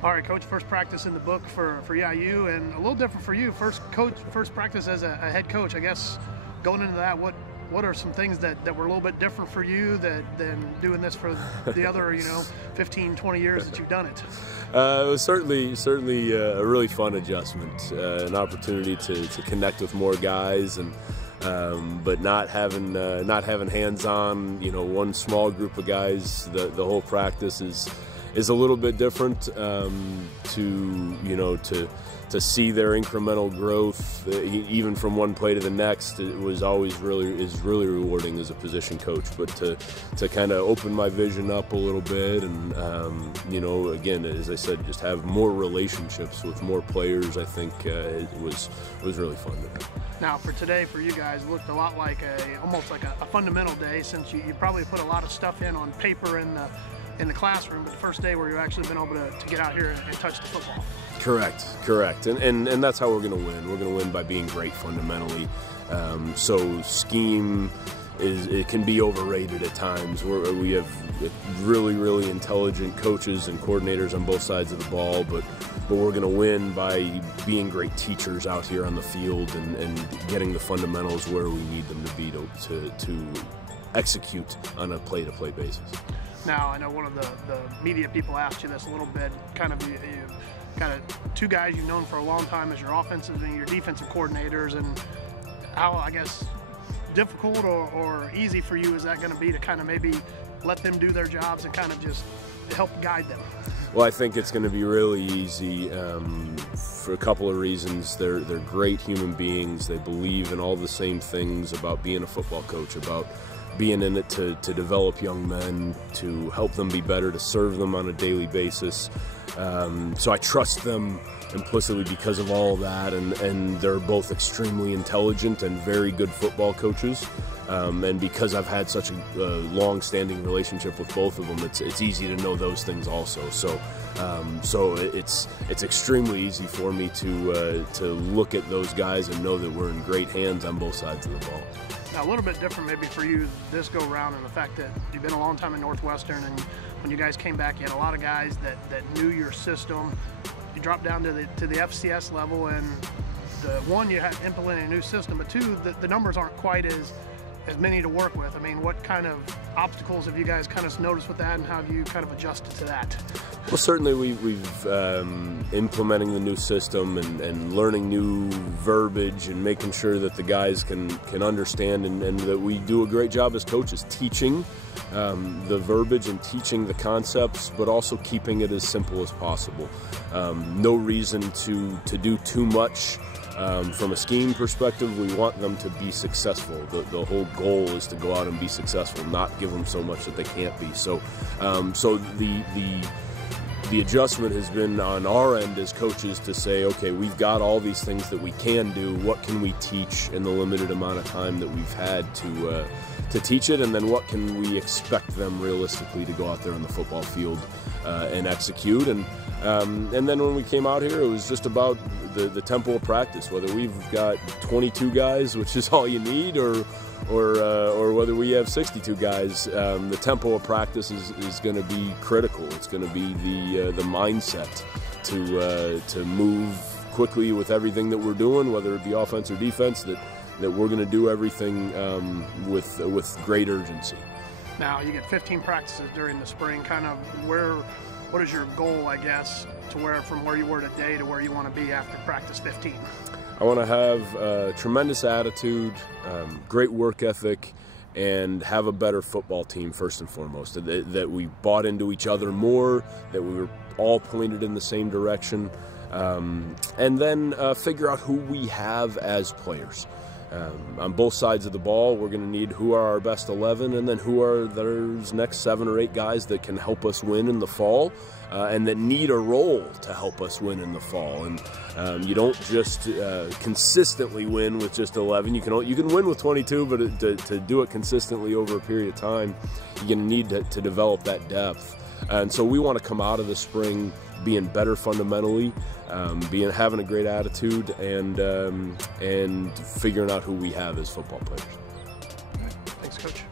All right, Coach, first practice in the book for EIU, and a little different for you. First practice as a head coach. I guess going into that, what are some things that were a little bit different for you than doing this for the other 15, 20 years that you've done it? It was certainly a really fun adjustment, an opportunity to connect with more guys, and but not having hands-on, one small group of guys. The whole practice is a little bit different. To see their incremental growth, even from one play to the next, it was always really rewarding as a position coach. But to kind of open my vision up a little bit, and again, as I said, just have more relationships with more players. I think it was really fun to do. Now, for today, for you guys, it looked a lot like almost like a fundamental day, since you probably put a lot of stuff in on paper in the classroom, but the first day where you've actually been able to get out here and touch the football. Correct. And that's how we're going to win. We're going to win by being great fundamentally. So scheme it can be overrated at times. We have really intelligent coaches and coordinators on both sides of the ball, but we're going to win by being great teachers out here on the field and getting the fundamentals where we need them to be to execute on a play-to-play basis. Now, I know one of the media people asked you this a little bit, kind of two guys you've known for a long time as your offensive and your defensive coordinators, and how, I guess, difficult or easy for you is that going to be to kind of maybe let them do their jobs and kind of just help guide them? Well, I think it's going to be really easy for a couple of reasons. They're great human beings. They believe in all the same things about being a football coach, about being in it to develop young men, to help them be better, to serve them on a daily basis. So I trust them implicitly because of all of that, and they're both extremely intelligent and very good football coaches. And because I've had such a long-standing relationship with both of them, it's easy to know those things also. So it's extremely easy for me to look at those guys and know that we're in great hands on both sides of the ball. Now, a little bit different maybe for you this go around, in the fact that you've been a long time in Northwestern, and when you guys came back, you had a lot of guys that knew your system. You dropped down to the FCS level, and one, you had implemented a new system, but two, the numbers aren't quite as many to work with. I mean, what kind of obstacles have you guys kind of noticed with that, and how have you kind of adjusted to that? Well, certainly we've implementing the new system and learning new verbiage and making sure that the guys can understand, and that we do a great job as coaches teaching the verbiage and teaching the concepts, but also keeping it as simple as possible. No reason to do too much. From a scheme perspective, we want them to be successful. The whole goal is to go out and be successful, not give them so much that they can't be. So, the adjustment has been on our end as coaches to say, okay, we've got all these things that we can do. What can we teach in the limited amount of time that we've had to teach it, and then what can we expect them realistically to go out there on the football field and execute? And then when we came out here, it was just about the tempo of practice, whether we've got 22 guys, which is all you need, or whether we have 62 guys. The tempo of practice is going to be critical. It's going to be the mindset to move quickly with everything that we're doing, whether it be offense or defense, that we're going to do everything with great urgency. Now, you get 15 practices during the spring. Kind of what is your goal, I guess, from where you were today to where you want to be after practice 15? I want to have a tremendous attitude, great work ethic, and have a better football team first and foremost. That we bought into each other more, that we were all pointed in the same direction, and then figure out who we have as players. On both sides of the ball, we're going to need who are our best 11, and then who are those next 7 or 8 guys that can help us win in the fall, and that need a role to help us win in the fall. And you don't just consistently win with just 11. You can win with 22, but to do it consistently over a period of time, you're going to need to develop that depth. And so we want to come out of the spring being better fundamentally, having a great attitude, and figuring out who we have as football players. Thanks, Coach.